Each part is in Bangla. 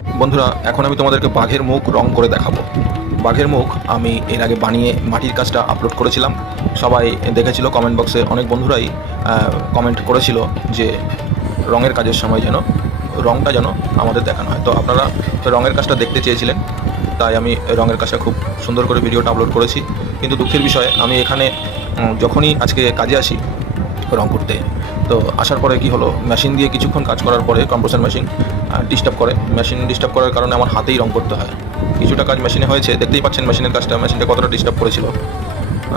বন্ধুরা, এখন আমি তোমাদেরকে বাঘের মুখ রং করে দেখাবো। বাঘের মুখ আমি এর আগে বানিয়ে মাটির কাজটা আপলোড করেছিলাম। সবাই দেখেছিল, কমেন্ট বক্সে অনেক বন্ধুরাই কমেন্ট করেছিল যে রঙের কাজের সময় যেন রঙটা যেন আমাদের দেখানো হয়। তো আপনারা রঙের কাজটা দেখতে চেয়েছিলেন, তাই আমি রঙের কাজটা খুব সুন্দর করে ভিডিওটা আপলোড করেছি। কিন্তু দুঃখের বিষয়, আমি এখানে যখনই আজকে কাজে আসি রং করতে, তো আসার পরে কি হলো, মেশিন দিয়ে কিছুক্ষণ কাজ করার পরে কম্প্রেসার মেশিন ডিস্টার্ব করে। মেশিন ডিস্টার্ব করার কারণে আমার হাতেই রং করতে হয়। কিছুটা কাজ মেশিনে হয়েছে, দেখতেই পাচ্ছেন মেশিনের কাজটা, মেশিনটা কতটা ডিস্টার্ব করেছিল,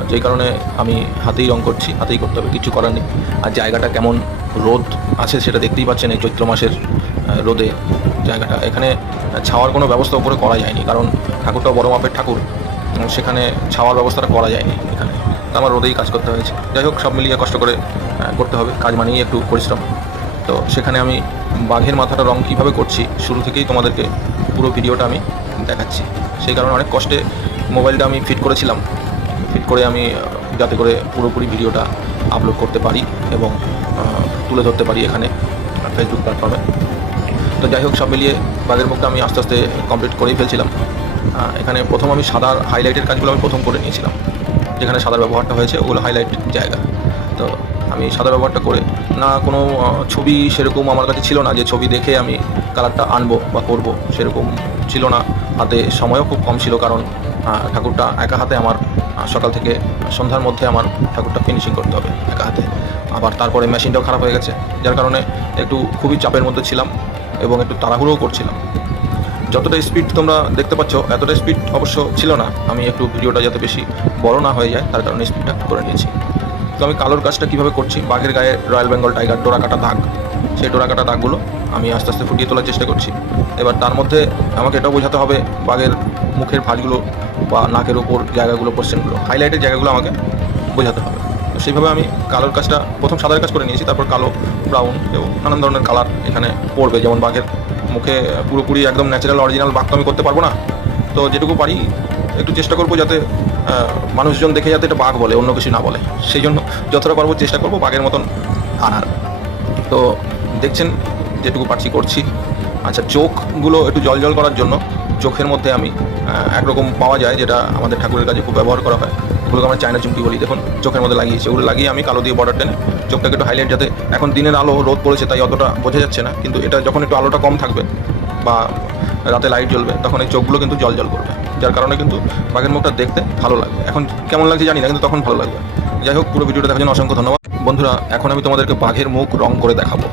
যেই কারণে আমি হাতেই রং করছি, হাতেই করতে হবে, কিছু করার নেই। আর জায়গাটা কেমন রোদ আছে সেটা দেখতেই পাচ্ছেন, এই চৈত্র মাসের রোদে জায়গাটা। এখানে ছাওয়ার কোনো ব্যবস্থা উপরে করা যায়নি, কারণ ঠাকুরটাও বড় মাপের ঠাকুর, সেখানে ছাওয়ার ব্যবস্থাটা করা যায়নি এখানে। তো আমার রোদেই কাজ করতে হয়েছে। যাই হোক, সব মিলিয়ে কষ্ট করে করতে হবে, কাজ মানেই একটু পরিশ্রম। তো সেখানে আমি বাঘের মাথাটা রং কীভাবে করছি শুরু থেকেই তোমাদেরকে পুরো ভিডিওটা আমি দেখাচ্ছি। সেই কারণে অনেক কষ্টে মোবাইলটা আমি ফিট করেছিলাম, ফিট করে আমি যাতে করে পুরোপুরি ভিডিওটা আপলোড করতে পারি এবং তুলে ধরতে পারি এখানে ফেসবুক প্ল্যাটফর্মে। তো যাই হোক, সব মিলিয়ে বাঘের মুখটা আমি আস্তে আস্তে কমপ্লিট করেই ফেলছিলাম। এখানে প্রথম আমি সাদার হাইলাইটের কাজগুলো আমি প্রথম করে নিয়েছিলাম, যেখানে সাদার ব্যবহারটা হয়েছে ওগুলো হাইলাইট জায়গা। তো আমি সাদা ব্যবহারটা করে, না কোনো ছবি সেরকম আমার কাছে ছিল না যে ছবি দেখে আমি কালারটা আনবো বা করব, সেরকম ছিল না। হাতে সময়ও খুব কম ছিল, কারণ ঠাকুরটা একা হাতে আমার সকাল থেকে সন্ধ্যার মধ্যে আমার ঠাকুরটা ফিনিশিং করতে হবে একা হাতে। আবার তারপরে মেশিনটাও খারাপ হয়ে গেছে, যার কারণে একটু খুবই চাপের মধ্যে ছিলাম এবং একটু তাড়াহুড়োও করছিলাম। যতটা স্পিড তোমরা দেখতে পাচ্ছ, এতটা স্পিড অবশ্য ছিল না। আমি একটু ভিডিওটা যাতে বেশি বড় না হয়ে যায় তার কারণে স্পিডটা করে নিয়েছি। তো আমি কালোর কাজটা কীভাবে করছি, বাঘের গায়ে রয়্যাল বেঙ্গল টাইগার ডোরা কাটা দাগ, সেই ডোরা কাটা দাগগুলো আমি আস্তে আস্তে ফুটিয়ে তোলার চেষ্টা করছি। এবার তার মধ্যে আমাকে এটাও বোঝাতে হবে বাঘের মুখের ভাঁজগুলো বা নাকের ওপর জায়গাগুলো, পোর্শনগুলো, হাইলাইটের জায়গাগুলো আমাকে বোঝাতে হবে। তো সেইভাবে আমি কালোর কাজটা প্রথম সাদার কাজ করে নিয়েছি, তারপর কালো, ব্রাউন এবং নানান ধরনের কালার এখানে পড়বে। যেমন বাঘের মুখে পুরোপুরি একদম ন্যাচারাল অরিজিনাল বাঘ তো আমি করতে পারবো না, তো যেটুকু পারি একটু চেষ্টা করবো যাতে মানুষজন দেখে যাতে এটা বাঘ বলে, অন্য কিছু না বলে। সেই জন্য যতটা পারবো চেষ্টা করবো বাঘের মতন আনার। তো দেখছেন যেটুকু পারছি করছি। আচ্ছা, চোখগুলো একটু জল জল করার জন্য চোখের মধ্যে আমি একরকম পাওয়া যায়, যেটা আমাদের ঠাকুরের কাছে খুব ব্যবহার করা হয়, ওগুলোকে আমরা চায়না চুমকি বলি। দেখুন চোখের মধ্যে লাগিয়েছি, ওগুলো লাগিয়ে আমি কালো দিয়ে বর্ডার টেনে চোখটাকে একটু হাইলাইট, যাতে এখন দিনের আলো রোদ পড়েছে তাই অতটা বোঝা যাচ্ছে না, কিন্তু এটা যখন একটু আলোটা কম থাকবে বা রাতে লাইট জ্বলবে তখন এই চোখগুলো কিন্তু জল জল করবে, যার কারণে কিন্তু বাঘের মুখটা দেখতে ভালো লাগবে। এখন কেমন লাগছে জানি না, কিন্তু তখন ভালো লাগবে। যাই হোক, পুরো ভিডিওটা দেখার জন্য অসংখ্য ধন্যবাদ। বন্ধুরা, এখন আমি তোমাদেরকে বাঘের মুখ রং করে দেখাবো।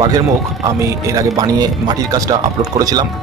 বাঘের মুখ আমি এর আগে বানিয়ে মাটির কাজটা আপলোড করেছিলাম।